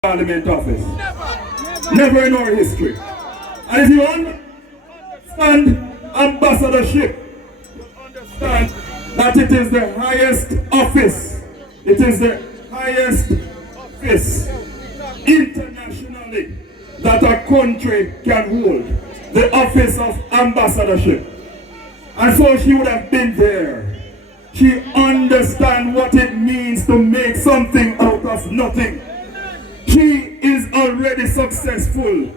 Parliament office. Never in our history. And if you understand ambassadorship, you understand that it is the highest office. It is the highest office internationally that a country can hold. The office of ambassadorship. And so she would have been there. She understands what it means to make something out of nothing. She is already successful.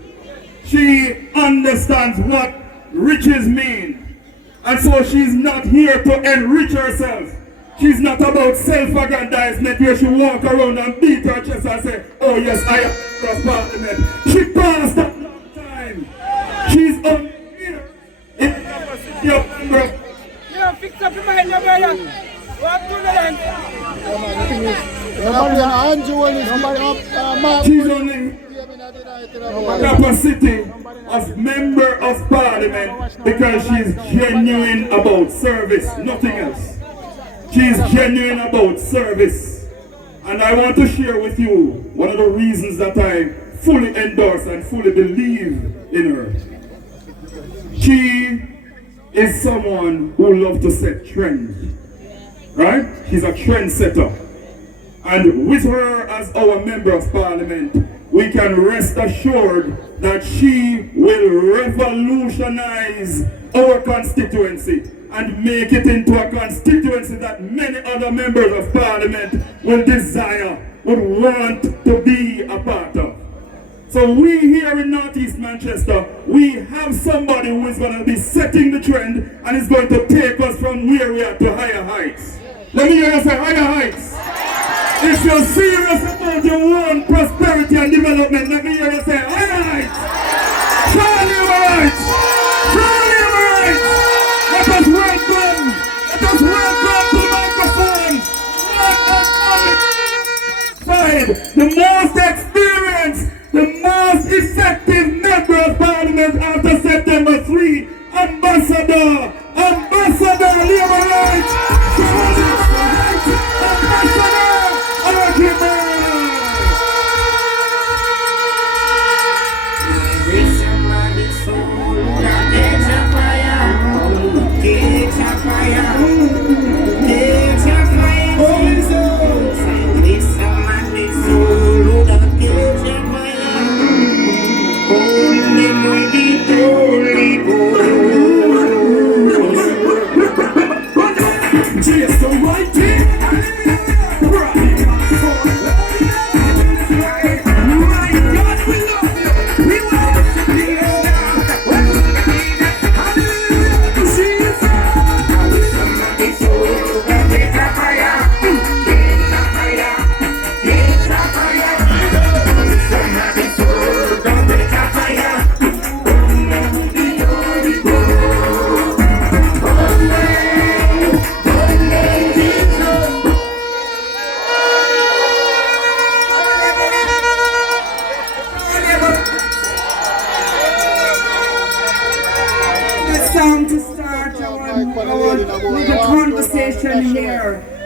She understands what riches mean. And so she's not here to enrich herself. She's not about self-aggrandizement where she walk around and beat her chest and say, oh yes, I am across Parliament. She passed that long time. She's on here in the capacity of member. Yeah, fix up your mind, your brother. What do She's only capacity of member of Parliament because she's genuine about service, nothing else. She's genuine about service. And I want to share with you one of the reasons that I fully endorse and fully believe in her. She is someone who loves to set trends. Right? She's a trendsetter. And with her as our member of Parliament, we can rest assured that she will revolutionize our constituency and make it into a constituency that many other members of Parliament will desire, would want to be a part of. So we here in Northeast Manchester, we have somebody who is going to be setting the trend and is going to take us from where we are to higher heights. Let me hear you say higher heights. If you're serious about your own prosperity and development, let me hear you say higher heights. Charlie heights. Charlie heights. Let us welcome to the microphone. The most experienced, the most effective member of Parliament after September 3, Ambassador Labourites, Ambassador Audrey.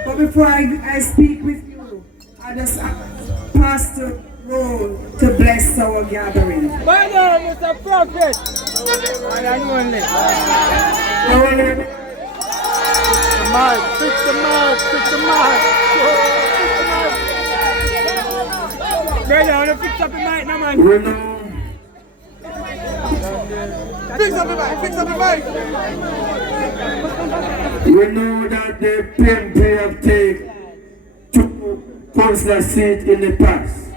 But before I speak with you, I just pass the role to bless our gathering. My name is a prophet. And I'm only. Fix the mic. Brother, I want to fix up the mic now, man. Fix up the mic. We know that the PNP have taken two councillor seats in the past.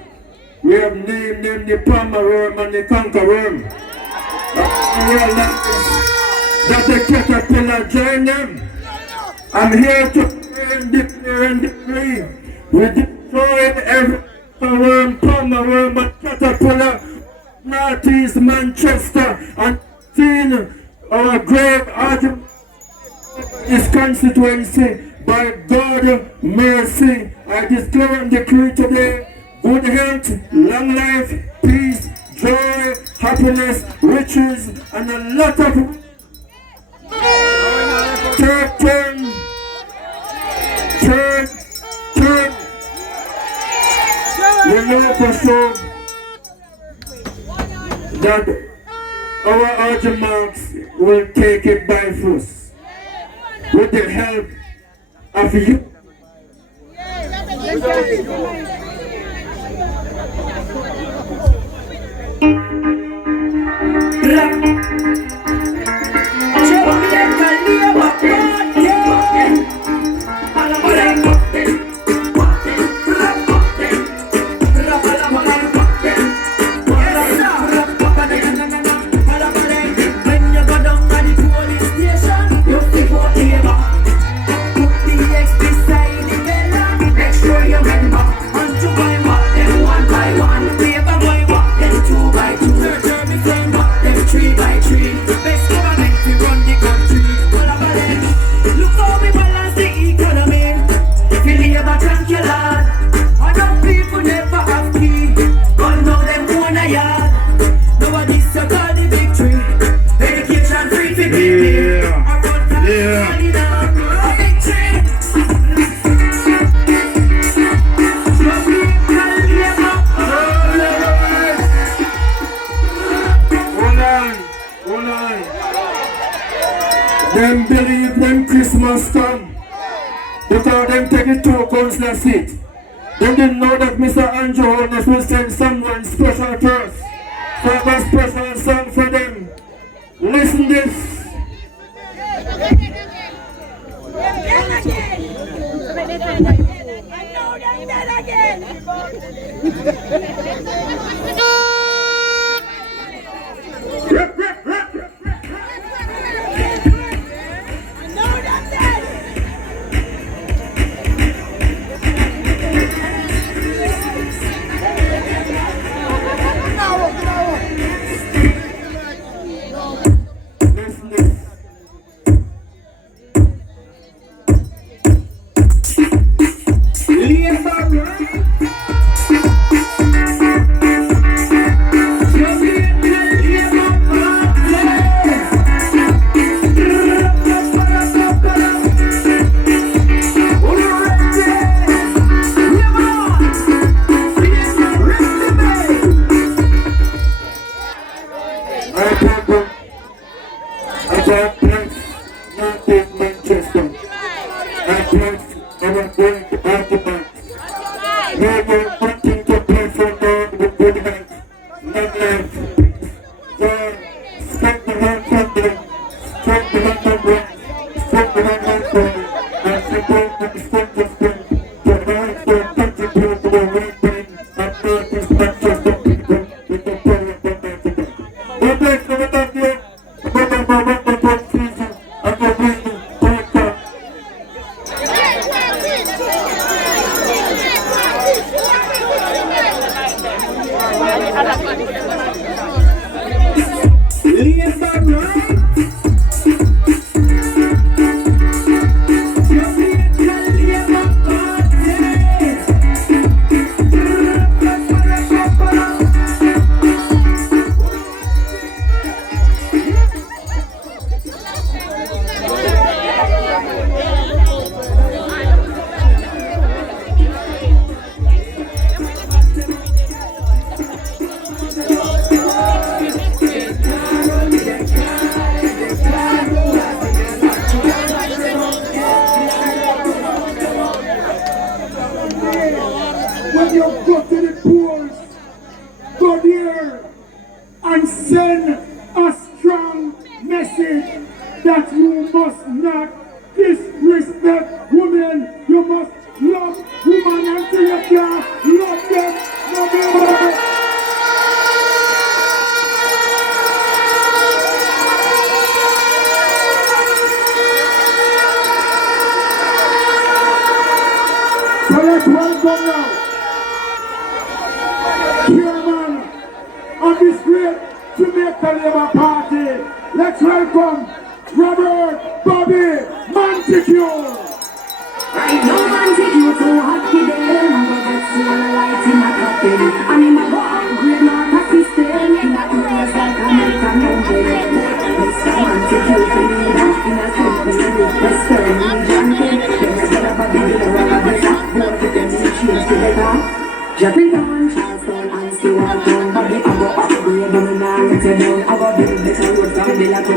We have named them the Palmer Worm and the Conquer Worm. We realize that the caterpillar joined them. I'm here to declare and decree. We destroyed every worm, Palmer Worm, but caterpillar, Northeast Manchester, and seen our grave argument. This constituency, by God's mercy, I declare and decree today good health, long life, peace, joy, happiness, riches, and a lot of turn. We know for sure that our Audrey Marks will take it by force with the help of you. Jamaica Labour Party. When you go down to the police station, you think what Labour. Put the X beside the bella. Make sure you remember. And to buy what them 1 by 1. Labour boy what them 2 by 2. Third term is them what them 3 by 3. Best government we run the country. Look how we balance the economy. If you Labour thank you Lord. Other people never have key, but now them own a yard. Nobody so call the victory. Education free for people. Yeah. Hold on. Them believe when Christmas come, because them take the 2 councillor seat. They didn't know that Mr. Andrew Holness will send someone special first. So I have a special song for them. Listen this. When you go to the polls, go there and send a strong message that you must not disrespect women. You must love women until you can love them no more. So let's welcome now, chairman of this great Jamaica Labour Party. Let's welcome Robert Bobby Montague. Right now, Montague so happy there. I'm gonna get so light in a coffin. And in my walk, green not a system. In a dress like American mountain. Mr. Montague to me, in a company with Western Legion. Then I get up a big deal of a better. Both of them in cheers together. Jumping on. want somebody, I go upgrade and I let you down. I go build better road from the lack of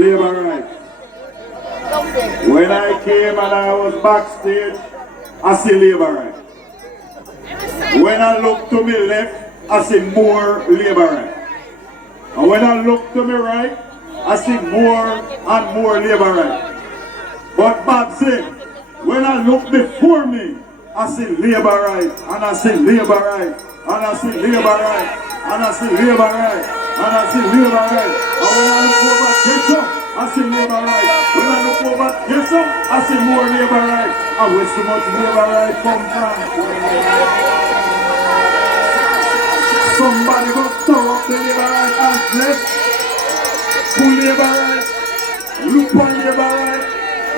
Labour rights. When I came and I was backstage, I see Labour rights. When I look to my left, I see more Labour rights. And when I look to my right, I see more and more Labour rights. But Babsy, when I look before me, I see Labour rights, and I see Labour rights, and I see Labour rights, and I see Labour rights, and I see Labour rights. And when I look over Jessa, I see Labour rights. When I look over Jessa, I see more Labour rights. And where so much Labour rights come from? Somebody go stir up the Labour rights and let's pull Labour rights. Look on Labour rights.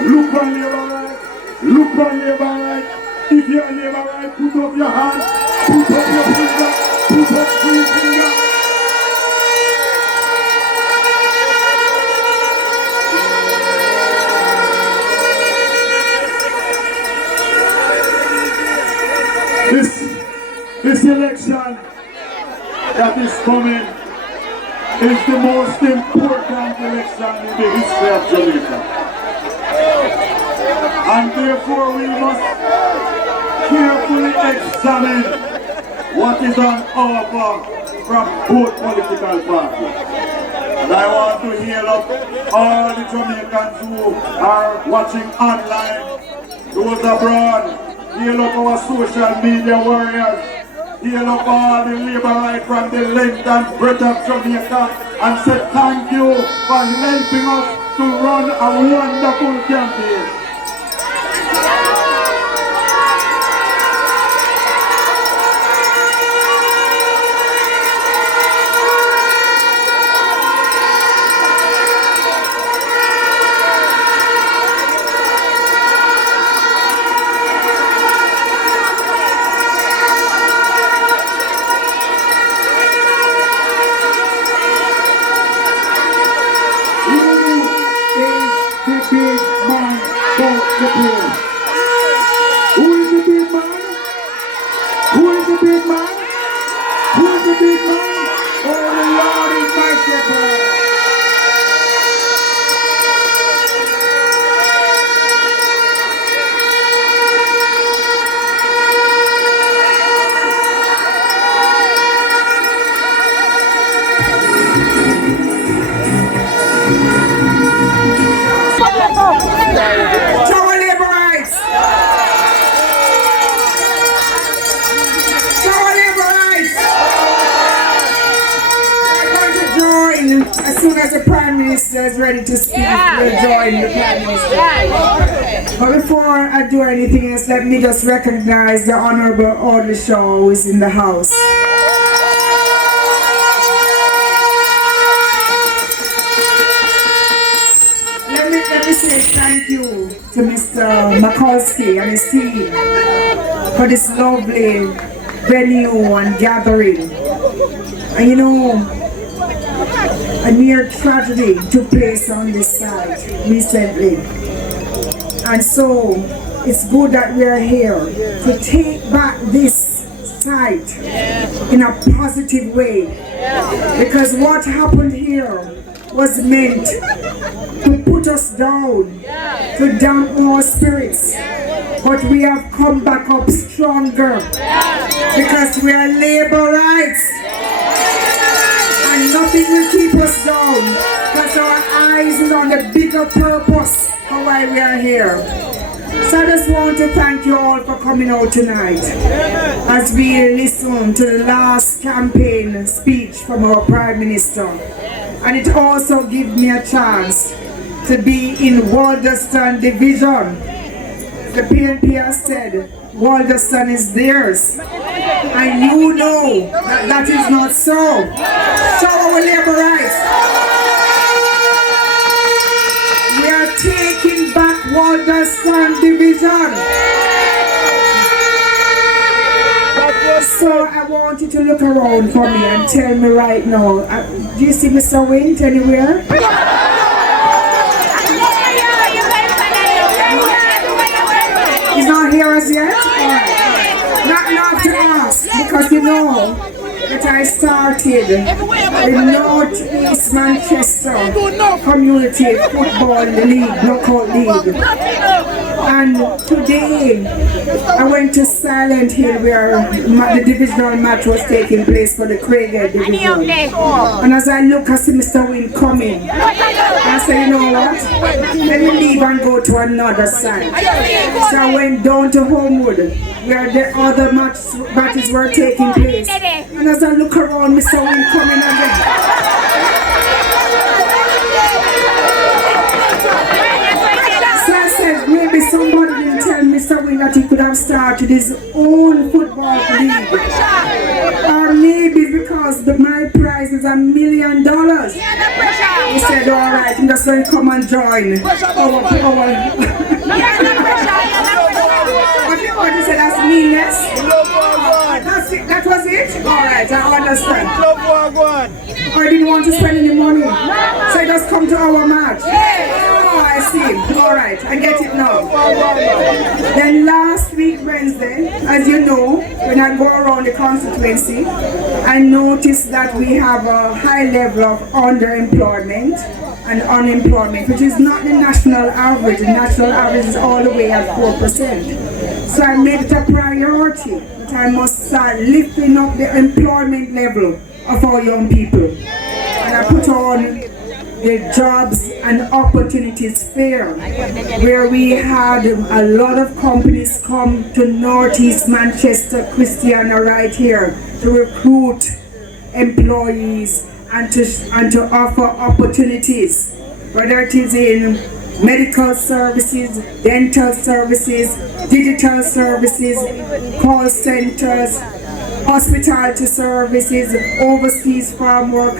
Look on Labour rights. Look on Labour rights. If you're a Labour right, put up your hand. Put up your finger. Put up 3 fingers. This election that is coming is the most important election in the history of Jamaica. And therefore we must carefully examine what is on offer from both political parties. And I want to hail up all the Jamaicans who are watching online, those abroad. Hail up our social media warriors. Hail up all the Labour right from the length and breadth of Jamaica and say thank you for helping us to run a wonderful campaign. Is ready to speak, we'll join the Prime Minister. But before I do anything else, let me just recognize the Honourable Audrey who is in the house. Let me say thank you to Mr. Mikulski and his team for this lovely venue and gathering. And you know, a near tragedy took place on this site recently, and so it's good that we are here to take back this site in a positive way, because what happened here was meant to put us down, to dampen our spirits, but we have come back up stronger because we are Labour rights. And nothing will keep us down, because our eyes is on the bigger purpose for why we are here. So I just want to thank you all for coming out tonight as we listen to the last campaign speech from our Prime Minister. And it also gives me a chance to be in Walderston Division. The PNP has said Walderston is theirs, and you know that that is not so. Show our Labour rights. We are taking back Walderston Division. So I want you to look around for me and tell me right now, do you see Mr. Wint anywhere? He's not here as yet? Not ask because you know that I started the Northeast Manchester Community Football League, Knockout League. And today I went to Silent Hill where the divisional match was taking place for the Craighead division. And as I look, I see Mr. Wynn coming. I said, you know what? Let me leave and go to another side. So I went down to Homewood where the other matches were taking place. And as I look around, Mr. Wynn coming again. Maybe somebody didn't tell Mr. Wynn that he could have started his own football league. Or maybe it's because my prize is $1 million. He said, all right, I'm just going to come and join. What you said, that's meanness? That was it? All right, I understand. Or I didn't want to spend any money. So I just come to our match. Oh, I see. All right, I get it now. Then last week, Wednesday, as you know, when I go around the constituency, I noticed that we have a high level of underemployment and unemployment, which is not the national average. The national average is all the way at 4%. So I made it a priority that I must start lifting up the employment level of our young people. And I put on the jobs and opportunities fair, where we had a lot of companies come to Northeast Manchester, Christiana right here, to recruit employees and to offer opportunities, whether it is in medical services, dental services, digital services, call centers, hospitality services, overseas farm work,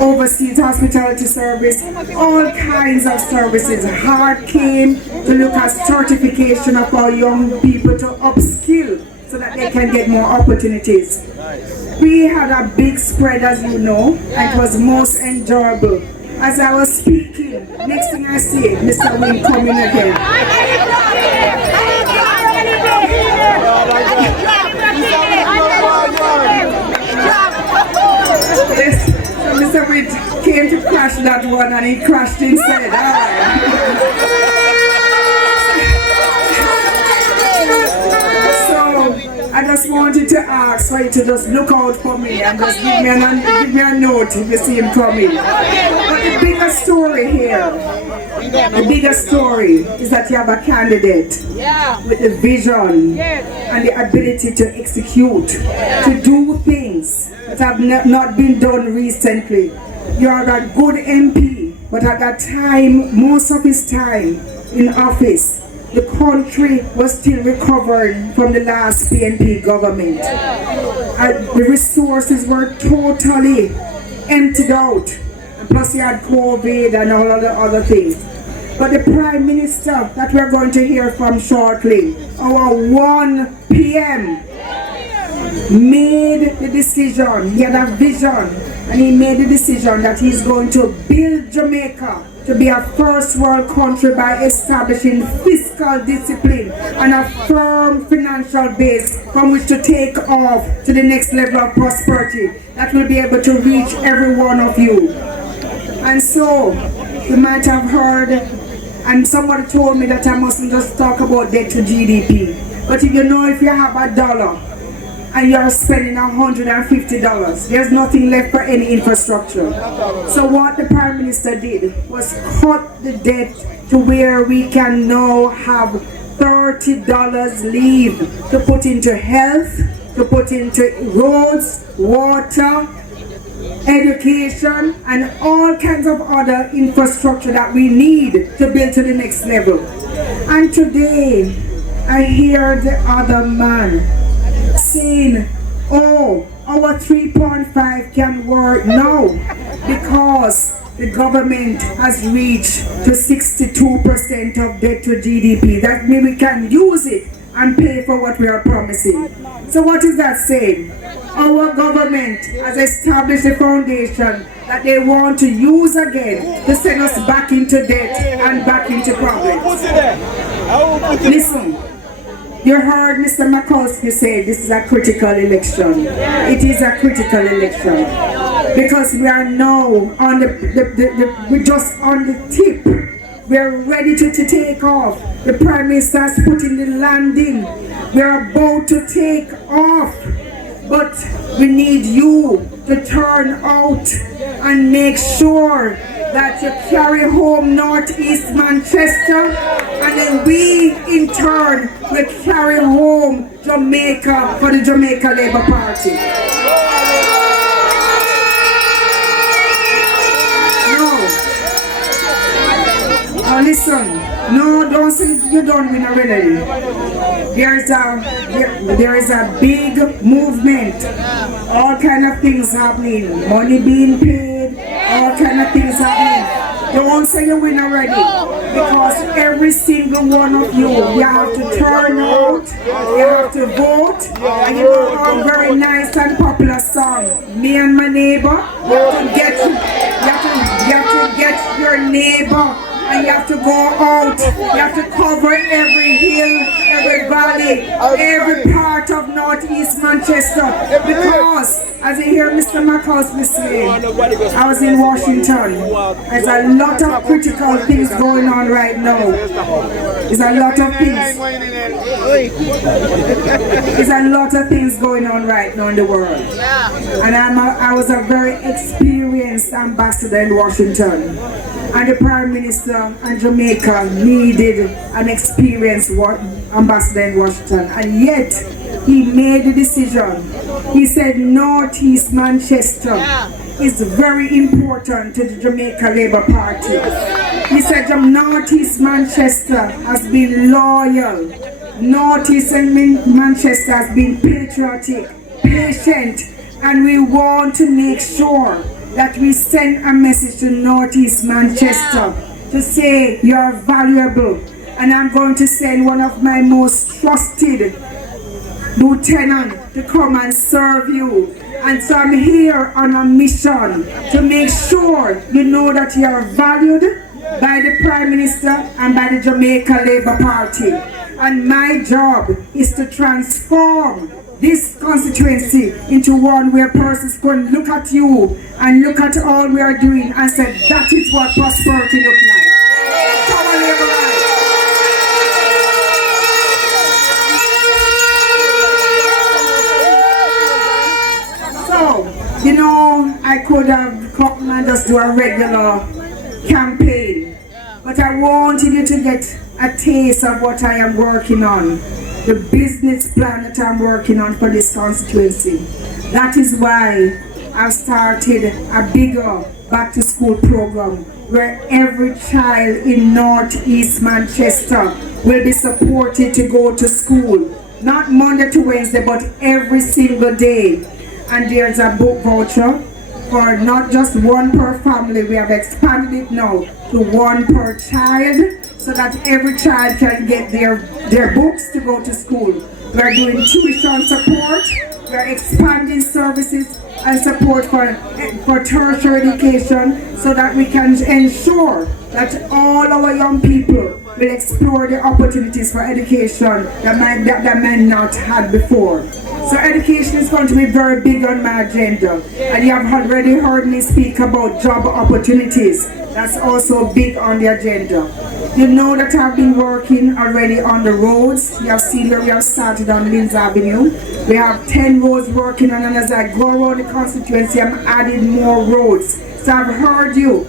overseas hospitality service, all kinds of services. Hard came to look at certification of our young people to upskill so that they can get more opportunities. We had a big spread, as you know, and it was most enjoyable. As I was speaking, next thing I see, Mr. Wynn coming again. Yes, so Mr. Wynn came to crash that one and he crashed instead. All right. I just wanted to ask for you to just look out for me and just give me a note if you see him coming. But the bigger story here, the bigger story is that you have a candidate with the vision and the ability to execute, to do things that have not been done recently. You are a good MP, but at that time, most of his time in office, the country was still recovering from the last PNP government. The resources were totally emptied out. And plus you had COVID and all of the other things. But the Prime Minister that we're going to hear from shortly, our 1 p.m., made the decision, he had a vision, and he made the decision that he's going to build Jamaica to be a first world country by establishing fiscal discipline and a firm financial base from which to take off to the next level of prosperity that will be able to reach every one of you. And so, you might have heard, and somebody told me that I mustn't just talk about debt to GDP. But if you know, if you have $1 and you're spending $150, there's nothing left for any infrastructure. So what the Prime Minister did was cut the debt to where we can now have $30 leave to put into health, to put into roads, water, education, and all kinds of other infrastructure that we need to build to the next level. And today, I hear the other man saying, oh, our 3.5 can work now because the government has reached to 62% of debt to GDP. That means we can use it and pay for what we are promising. So what is that saying? Our government has established a foundation that they want to use again to send us back into debt and back into problems. Listen, You heard Mr. Makowski say this is a critical election. It is a critical election because we are now on we're just on the tip. We're ready to take off. The Prime Minister has put in the landing. We're about to take off. But we need you to turn out and make sure that you carry home Northeast Manchester, and then we in turn will carry home Jamaica for the Jamaica Labour Party. Now listen, no, don't say you don't win already. There is a big movement, all kind of things happening, money being paid, all kind of things happening. Don't say you win already, because every single one of you have to turn out, you have to vote, and you know a very nice and popular song, Me and My Neighbor. You have to get your neighbor. And you have to go out, you have to cover every hill, every valley, every part of Northeast Manchester. Because, as you hear Mr. Makowski say, I was in Washington. There's a lot of critical things going on right now. There's a lot of things. There's a lot of things going on right now in the world. And I was a very experienced ambassador in Washington. And the Prime Minister and Jamaica needed an experienced ambassador in Washington, and yet he made the decision. He said Northeast Manchester is very important to the Jamaica Labour Party. He said Northeast Manchester has been loyal. Northeast Manchester has been patriotic, patient, and we want to make sure that we send a message to Northeast Manchester to say you're valuable. And I'm going to send one of my most trusted lieutenants to come and serve you. And so I'm here on a mission to make sure you know that you are valued by the Prime Minister and by the Jamaica Labour Party. And my job is to transform this constituency into one where persons can look at you and look at all we are doing and say that is what prosperity looks like. Come on, so, you know, I could have come and just do a regular campaign, but I wanted you to get a taste of what I am working on. The business plan that I'm working on for this constituency. That is why I've started a bigger back to school program where every child in Northeast Manchester will be supported to go to school. Not Monday to Wednesday, but every single day. And there's a book voucher for not just one per family. We have expanded it now to one per child, so that every child can get their books to go to school. We're doing tuition support, we're expanding services and support for tertiary education so that we can ensure that all our young people will explore the opportunities for education that may not have before. So education is going to be very big on my agenda. And you have already heard me speak about job opportunities. That's also big on the agenda. You know that I've been working already on the roads. You have seen where we have started on Linz Avenue. We have 10 roads working on, and as I go around the constituency, I'm adding more roads. So I've heard you.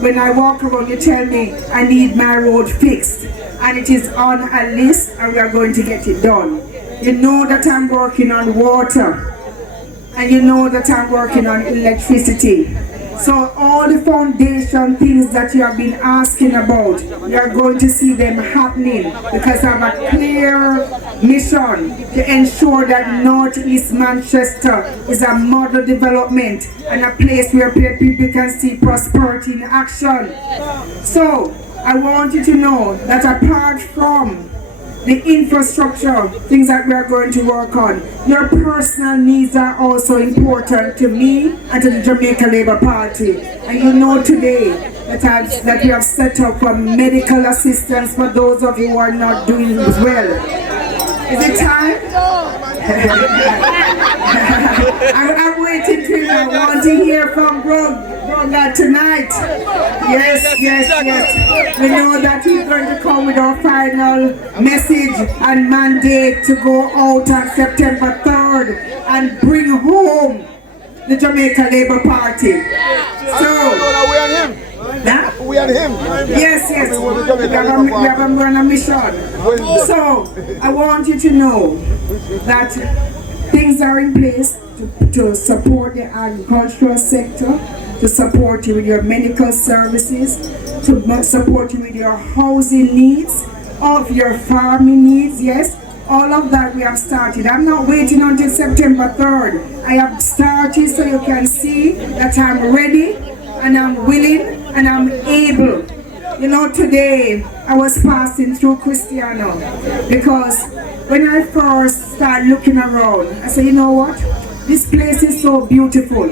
When I walk around, you tell me I need my road fixed. And it is on a list, and we are going to get it done. You know that I'm working on water. And you know that I'm working on electricity. So all the foundation things that you have been asking about, you are going to see them happening, because I have a clear mission to ensure that Northeast Manchester is a model development and a place where people can see prosperity in action. So I want you to know that apart from the infrastructure, things that we are going to work on, your personal needs are also important to me and to the Jamaica Labour Party. And you know today that we have set up for medical assistance for those of you who are not doing well. Is it time? I'm waiting to I want to hear from Brother tonight. Yes. We know that he's going to come with our final message and mandate to go out on September 3rd and bring home the Jamaica Labour Party. So, we and him. Yes. We have him on a mission. So, I want you to know that things are in place to support the agricultural sector, to support you with your medical services, to support you with your housing needs, of your farming needs, yes. All of that we have started. I'm not waiting until September 3rd. I have started so you can see that I'm ready and I'm willing and I'm able. You know, today I was passing through Cristiano because when I first started looking around, I said, you know what? This place is so beautiful.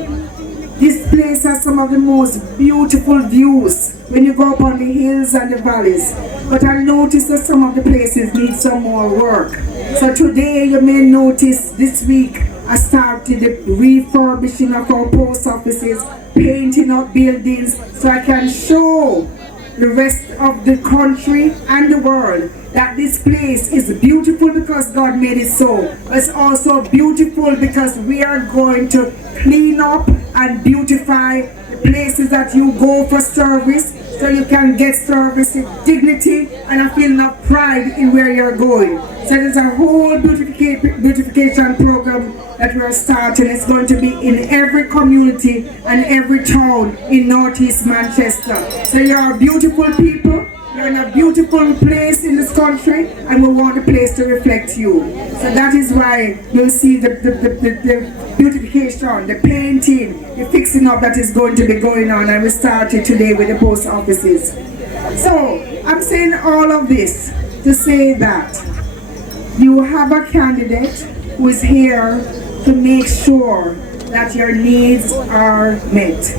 This place has some of the most beautiful views when you go up on the hills and the valleys. But I noticed that some of the places need some more work. So today you may notice this week I started the refurbishing of our post offices, painting up buildings so I can show the rest of the country and the world that this place is beautiful because God made it so. It's also beautiful because we are going to clean up and beautify the places that you go for service so you can get service with dignity and a feeling of pride in where you're going. So there's a whole beautification program that we're starting. It's going to be in every community and every town in Northeast Manchester. So you're beautiful people. You're in a beautiful place in this country and we want the place to reflect you. So that is why you'll see the beautification, the painting, the fixing up that is going to be going on, and we started today with the post offices. So I'm saying all of this to say that you have a candidate who is here to make sure that your needs are met.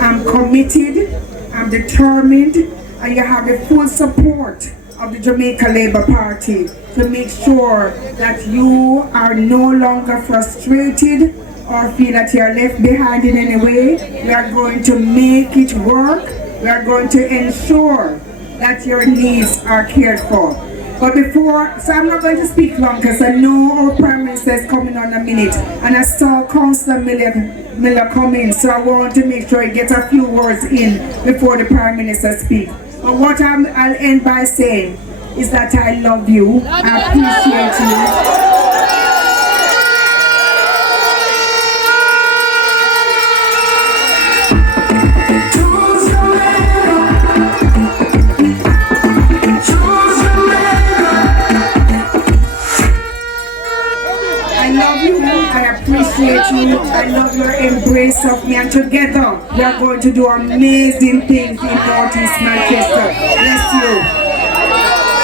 I'm committed, I'm determined, and you have the full support of the Jamaica Labour Party to make sure that you are no longer frustrated or feel that you are left behind in any way. We are going to make it work. We are going to ensure that your needs are cared for. But before, so I'm not going to speak long because I know our Prime Minister is coming on a minute and I saw Councillor Miller come in, so I want to make sure he gets a few words in before the Prime Minister speaks. But what I'll end by saying is that I love you, I appreciate you. I love your embrace of me, and together we are going to do amazing things in Northeast Manchester. Bless you.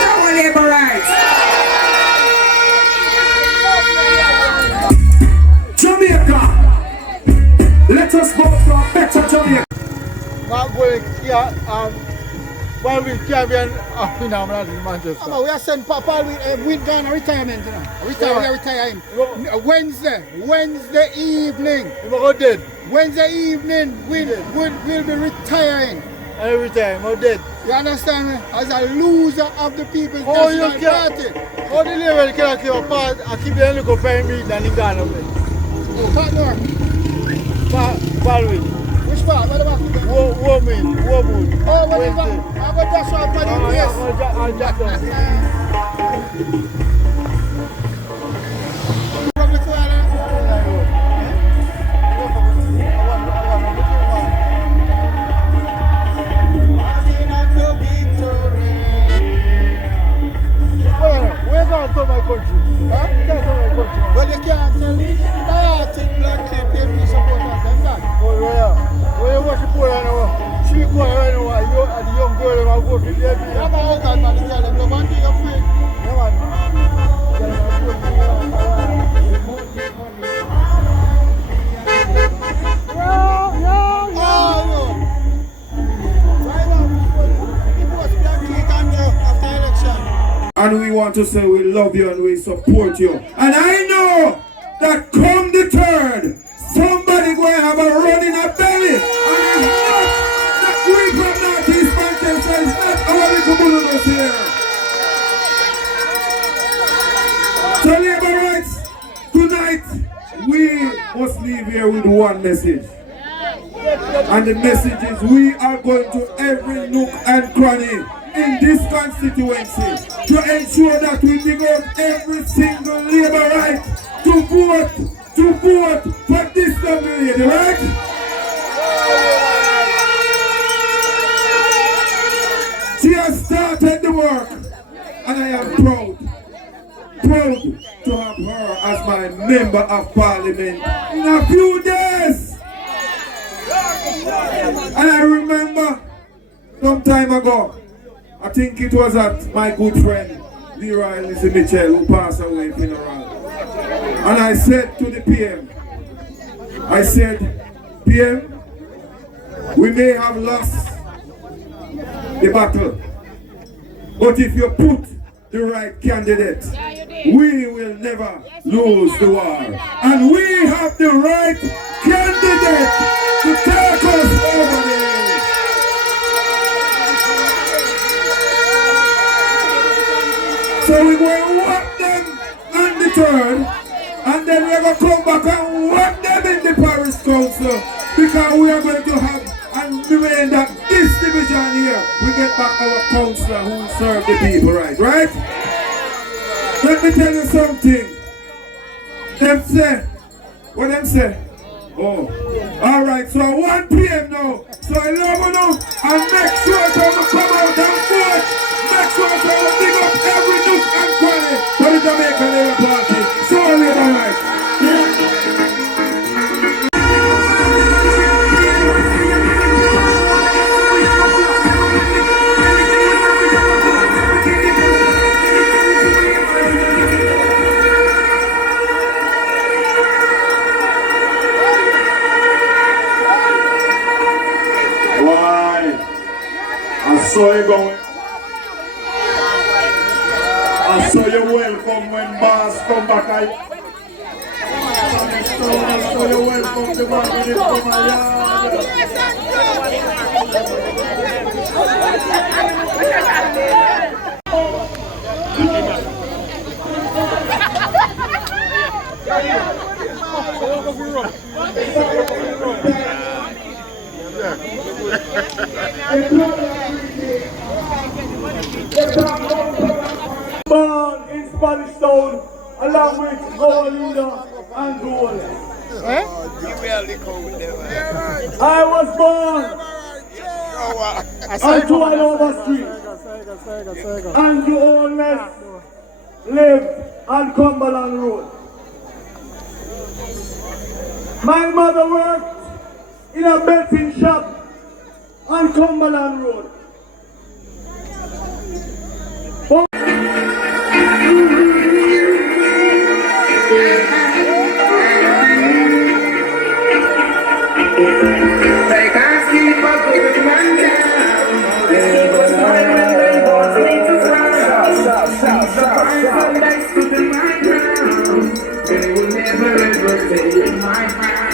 Our labor rights. Jamaica, let us vote for a better Jamaica. Well, we can't be in Manchester. We are sending Papa with Ghana retirement. Retire him. Wednesday evening. Wednesday evening, we'll be retiring. Every time, we're dead. You understand me? As a loser of the People's National Party. How the level can keep apart and keep the local paying me than in Ghana? Partner. Palwin. Which part? What about Woman. Oh, what is that? I'm going to just show up my place. Where's going to my country? Huh? Well, you can't tell me. I think black clip, they be supporters like that. Oh, yeah. When you watch the poor, I know. She go around and the young girl will go to the baby. I'm a husband, man. You tell them, no man, you're free. Yeah, man. want to say we love you and we support you. And I know that come the 3rd, somebody going to have a run in a belly. And it's not that we from Northeast Manchester, it's not our little bulldozers here. So Labourites, tonight we must leave here with one message. And the message is we are going to every nook and cranny in this constituency to ensure that we dig out every single Labourite to vote for this young lady, right? She has started the work and I am proud to have her as my member of parliament in a few days. And I remember some time ago, I think it was at my good friend Leroy Lizzie Mitchell who passed away funeral. And I said to the PM, I said, PM, we may have lost the battle, but if you put the right candidate, we will never lose the war. And we have the right candidate to take us over there. So we're going to work them on the 3rd, and then we're going to come back and work them in the parish council, because we are going to have, and remain that this division here, we get back our councillor who will serve the people right? Let me tell you something. Them say, what them say? Oh, alright, so 1 PM now. So I love you now, and make sure to come out and vote. Make sure to dig up every nook and cranny for the Jamaica Labour Party. So Labourites. I saw you going. I saw you welcome when Boss come back. I saw you welcome the man when you come my Born in Spanish Town, along with our leader and goal. I was born on Tuanova Street, and the oldest lived on Cumberland Road. My mother worked in a betting shop on Cumberland Road. They will never ever take my crown.